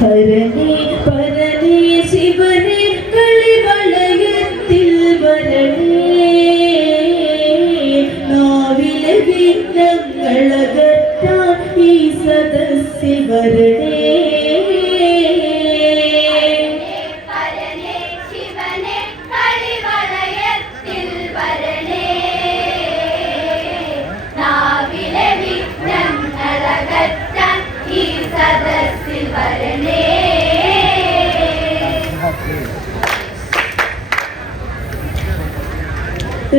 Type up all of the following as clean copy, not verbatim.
ഹരനേ പരനേ ശിവനേ കളിവളയത്തിൽ വരണേ നാവിലെ വിഘ്നങ്ങളകറ്റാൻ ഈ സദസ്സിൽ വരണേ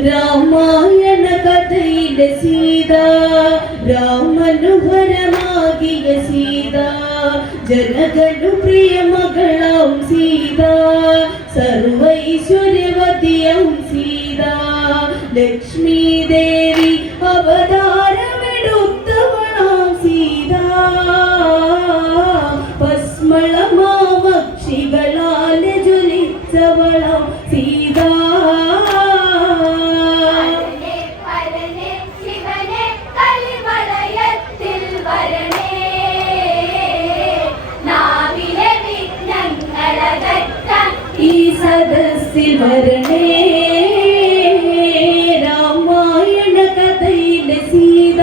രാമായണ കഥയിലെ സീത രാമനുഹരമാകിയ സീത ജനകനു പ്രിയ മകളാം സീത സർവൈശ്വര്യവതിയാം സീത ലക്ഷ്മീ ദേവി അവതാരമെടുത്തവളാം സീത ഭസ്മളമാമക്ഷികളാൽ ജ്വലിച്ചവളാം സീത സദസ്സിൽ വരണേ രാമായണ കഥയിലെ സീത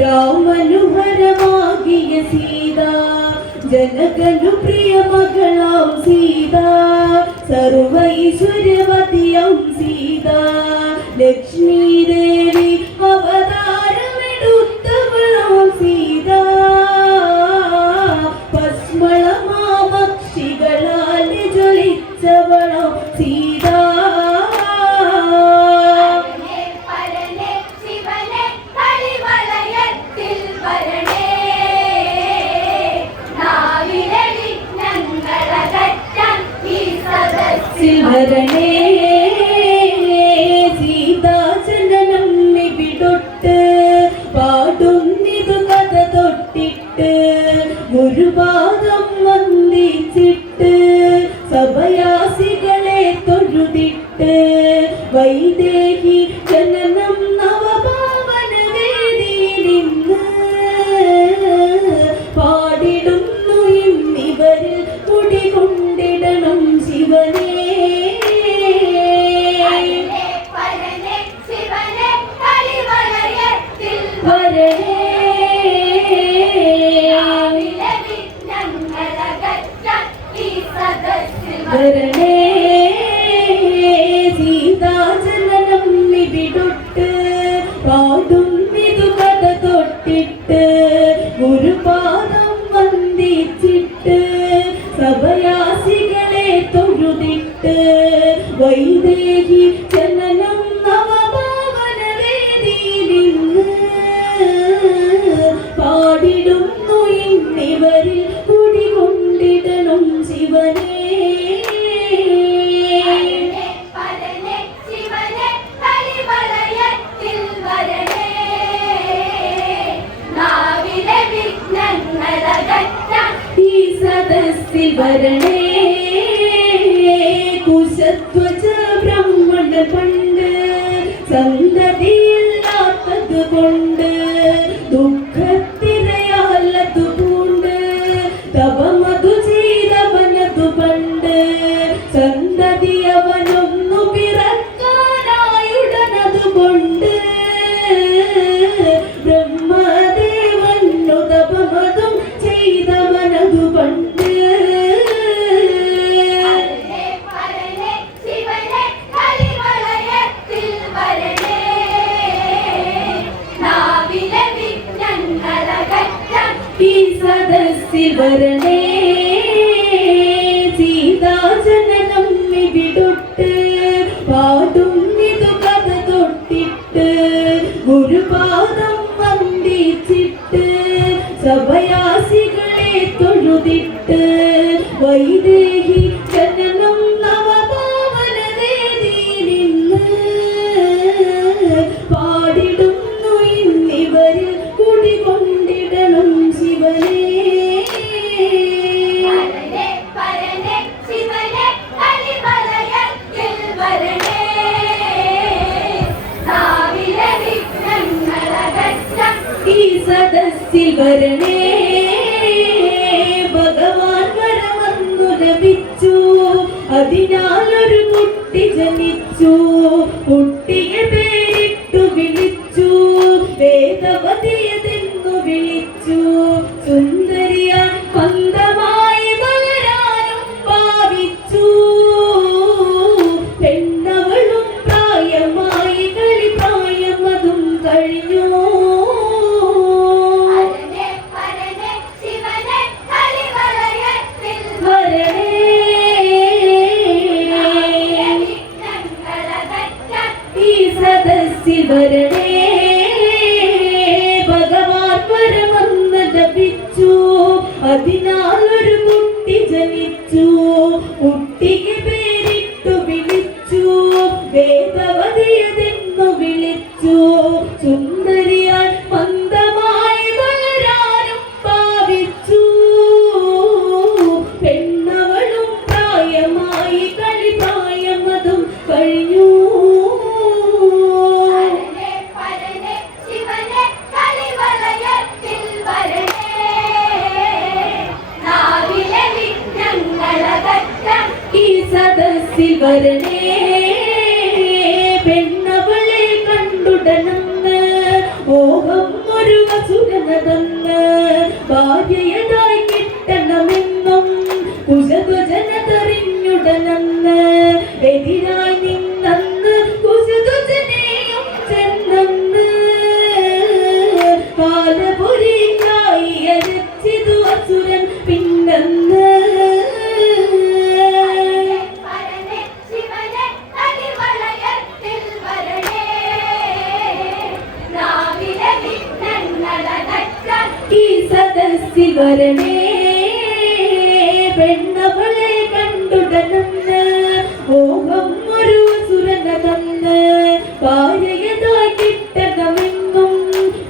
രാമനുഹരമാകിയ സീത ജനകനു പ്രിയ മകളാം സീത സർവൈശ്വര്യവതിയാം സീത ലക്ഷ്മീ ദേവി അവതാരമെടുത്തവളാം സീത ഭസ്മളമാമക്ഷികളാൽ ജ്വലിച്ചവളാം സീത വരണേ സീതാജനനം ഇവിടൊട്ട് പാടുന്നിതു കഥ തൊട്ടിട്ട് ഗുരുപാദം വന്ദിച്ചിട്ട് സഭയാസികളെ തൊഴുതിട്ട് വൈദേഹി ജനനം നവപാവന വേദിയിലിന്ന് പാടിടുന്നു ഇന്നിവരിൽ കുടികൊണ്ടിടണം ശിവനെ വരണേ സീതാജനനം ഇവിടൊട്ട് പാടുന്നിതു കഥ തൊട്ടിട്ട് ഗുരുപാദം വന്ദിച്ചിട്ട് സഭയാസികളെ തൊഴുതിട്ട് വൈദേഹി ജനനം നവപാവന വേദിയിലിന്ന് പാടിടുന്നു ഇന്നിവരിൽ കുടികൊണ്ടിടണം ശിവനെ സദസ്സിൽ വരണേ കുശധ്വജ ബ്രാഹ്മണ പണ്ട് സന്തതിയില്ലാത്തത് കൊണ്ട് ദുഃഖത്തിരയാലതു പൂണ്ട് തപമതു ചെയ്തവനതു പണ്ട് സന്തതി അവനൊന്നു പിറക്കാനായുടനതു കൊണ്ട് ബ്രഹ്മദേവനു തപമതും ചെയ്തവനതു പണ്ട് വരണേ സീതാജനനം ഇവിടൊട്ട് പാടുന്നിതു കഥ തൊട്ടിട്ട് ഗുരുപാദം വന്ദിച്ചിട്ട് സഭയാസികളെ തൊഴുതിട്ട് വൈദേഹി ജനനം നവപാവന വേദിയിലിന്ന് പാടിടുന്നു ഇന്നിവരിൽ കുടികൊണ്ടിടണം ശിവനെ സദസ്സിൽ വരണേ ഭഗവാൻ ലഭിച്ചു. അതിനാലൊരു കുട്ടി ജനിച്ചു. കുട്ടിയെ പേരിട്ടു വിളിച്ചു, വേദവതിയതെന്നു വിളിച്ചു. സുന്ദരിയ മന്ദമായി വളരാനും ഭാവിച്ചു. പെണ്ണവളും പ്രായമായി, കളിപ്രായം അതും കഴിഞ്ഞു. വരണേ ഭഗവാൻ പരമന്ന് ലഭിച്ചു. അതിനാലൊരു കുട്ടി ജനിച്ചു. കുട്ടിക്ക് പേരിട്ടു വിളിച്ചു, വേദവതിയതെന്നു വിളിച്ചു. സുന്ദരിയാൽ മന്ദമായി വളരാനും ഭാവിച്ചു. പെണ്ണവളും പ്രായമായി, കളിപ്രായം അതും കഴിഞ്ഞു. വരണേ പെണ്ണവളെ കണ്ടുടനന്ന് മോഹം ഒരു അസുരനതെന്ന്. ഭാര്യയതായി കിട്ടണമെന്നും കുശധ്വജനതറിഞ്ഞുടനന്ന്. എതിരായി നിന്നന്ന് കുശധ്വജനെയും ചെന്നന്ന്. കാലപുരിയായി അരച്ചിതു അസുരൻ പിന്നന്ന്. വരണേ പെണ്ണവളെ കണ്ടുടനന്ന് മോഹം ഒരു അസുരനതെന്ന്. ഭാര്യയതായി കിട്ടണമെന്നും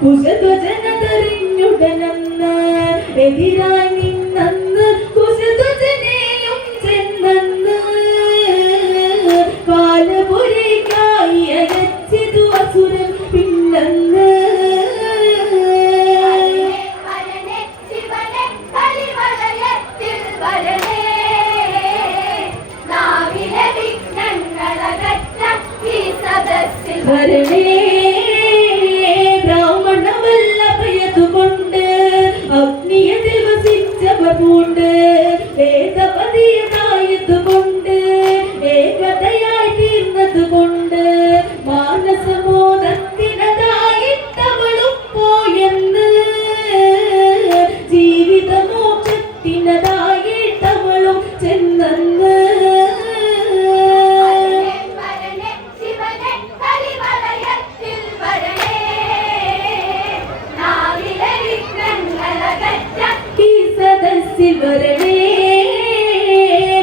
കുശധ്വജനതറിഞ്ഞുടനന്ന്. എതിരായി നിന്നന്ന് കുശധ്വജനെയും ചെന്നന്ന്. കാലപുരിക്കായി അരച്ചിതു അസുരൻ പിന്നന്ന്. വരണേ ബ്രാഹ്മണ വല്ലഭയതുകൊണ്ട് അഗ്നിയതിൽ വസിച്ചവർ പൂണ്ട്. വേദവതിയതായതുകൊണ്ട് ഏകതയായി തീർന്നതുകൊണ്ട് മാനസമോദത്തിനതായിട്ടവളും പോയെന്ന്. ജീവിതമോക്ഷത്തിനതായിട്ടവളും ചെന്നെന്ന്. വരണേ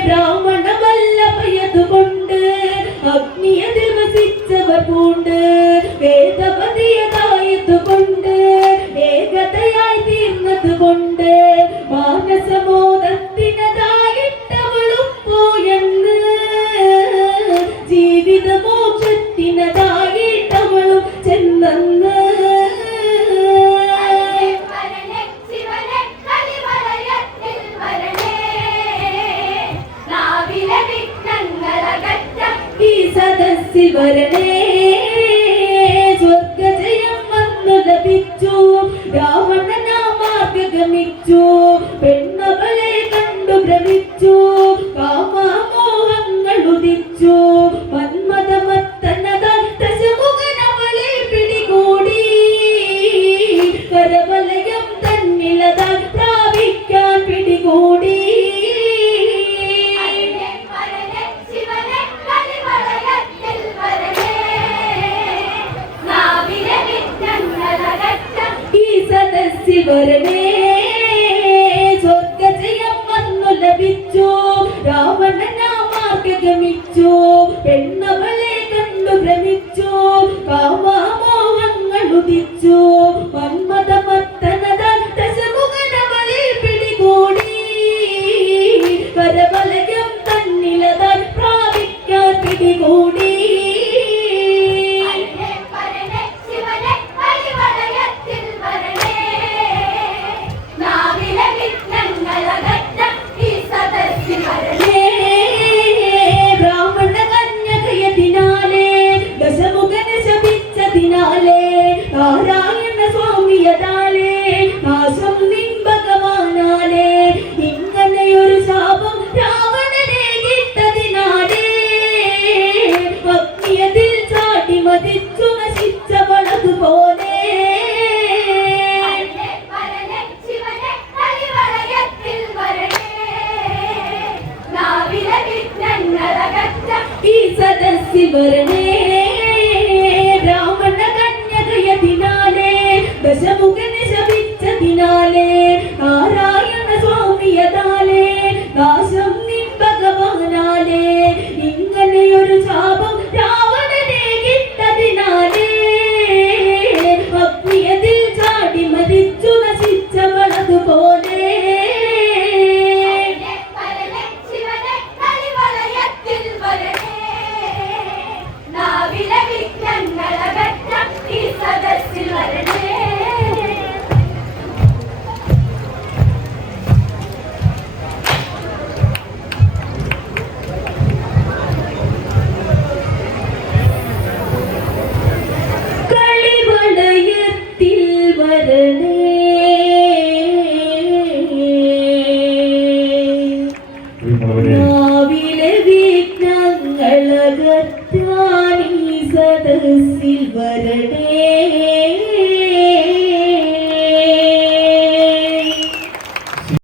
ബ്രാഹ്മണ വല്ലഭയതുകൊണ്ട് അഗ്നിയതിൽ വസിച്ചവർ പൂണ്ട്. വേദവതിയതായതുകൊണ്ട് ഏകതയായി തീർന്നതുകൊണ്ട് മാനസമോദത്തിനതായിട്ടവളും പോയെന്ന്. ജീവിതമോക്ഷത്തിനതായിട്ടവളും ചെന്നെന്ന്. വരണേ സ്വർഗജയം വന്നു ലഭിച്ചു. രാവണനാ മാർഗമിച്ചു. പെണ്ണവളെ കണ്ടു ഭ്രമിച്ചു. കാമമോഹങ്ങൾ ഉദിച്ചു. മന്മഥമത്തനതാൽ ദശമുഖനവളെ പിടികൂടി. കരവലയം തന്നിലതാൽ പ്രാപിക്കാൻ പിടികൂടി. വരണേ സ്വർഗജയം വന്നു ലഭിച്ചു. രാവണനാ മാർഗമിച്ചു. പെണ്ണവളെ കണ്ടു ഭ്രമിച്ചു. കാമമോഹങ്ങൾ ഉദിച്ചു. മന്മഥമത്തനതാൽ ദശമുഖനവളെ പിടികൂടി. കരവലയം തന്നിലതാൽ പ്രാപിക്കാൻ പിടികൂടി. സ്വാമിയതാലേ നാശം നിൻ ഭഗവാനാലേ ഇങ്ങനെയൊരു ശാപം രാവണനെ കിട്ടതിനാലേ അഗ്നിയതിൽ ചാടി മതിച്ചു നശിച്ചവളതുപോലെ ഈ സദസ്സിൽ വരണേ ബ്രാഹ്മണ കന്യകയതിനാലേ ദശമുഖനെ ശപിച്ചതിനാലേ നാരായണ സ്വാമിയതാലേ നാശം നിൻ ഭഗവാനാലേ ഇങ്ങനെയൊരു ശാപം രാവണനെ കിട്ടതിനാലേ അഗ്നിയതിൽ ചാടി മരിച്ചു നശിച്ചവളതുപോലെ സദസ്സിൽ വരണേ